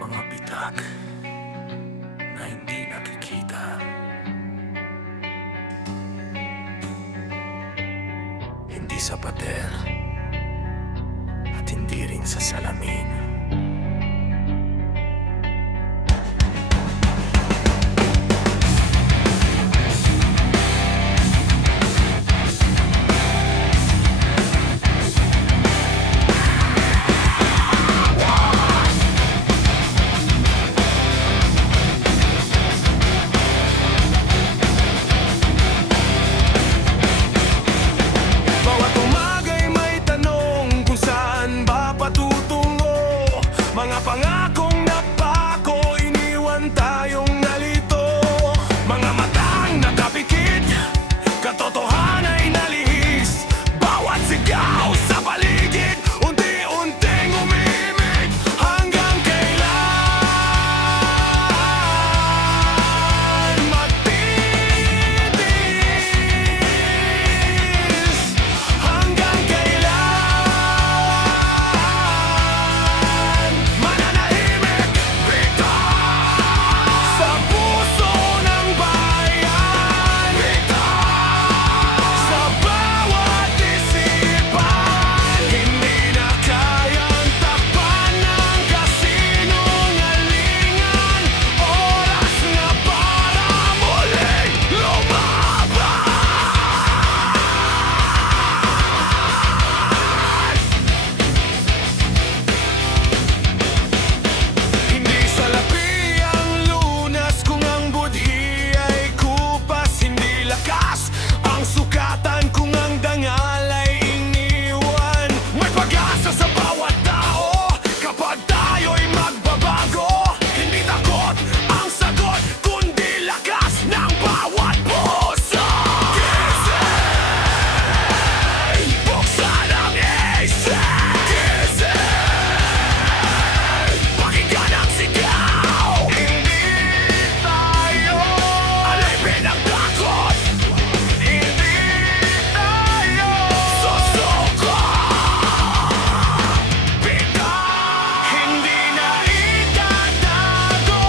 Mga bitak na hindi nakikita. Hindi sa pader at hindi rin sa salamin. Bawat umaga'y may tanong kung saan ba patutungo. Mga pangakong napako, iniwan tayong nalito. Mga matang nakapikit, katotohanan ay nalihis. Bawat sigaw sa paligid, unti-unting umimik. Hanggang kailan magtitiis? Hanggang kailan mananahimik? Bigkas sa puso ng bayan, bigkas sa bawat isipan. Hindi na kayang takpan ng kasinungalingan. Oras na para muling lumaban. Hindi salapi ang lunas kung ang budhi ay kupas. Hindi lakas ang sukatan kung ang dangal ay iniwan. May pag-asa sa bawat tao kapag tayo'y magbabago. Hindi takot ang sagot, kundi lakas ng bawat puso. Gising! Buksan ang isip! Gising! Pakinggan ang sigaw! Hindi tayo alipin ang takot! Hindi tayo susuko! Bitak! Hindi na itatago!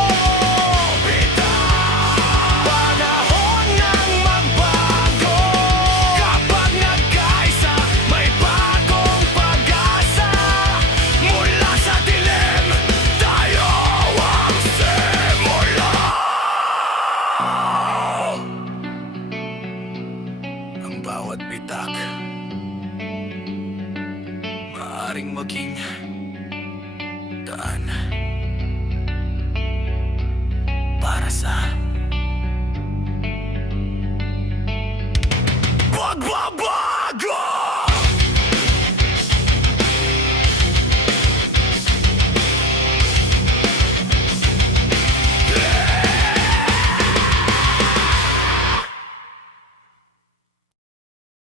Bitak! Panahon ng magbago! Kapag nagkaisa, may bagong pag-asa. Mula sa dilim, tayo ang simula. Ang bawat bitak maaaring maging daan para sa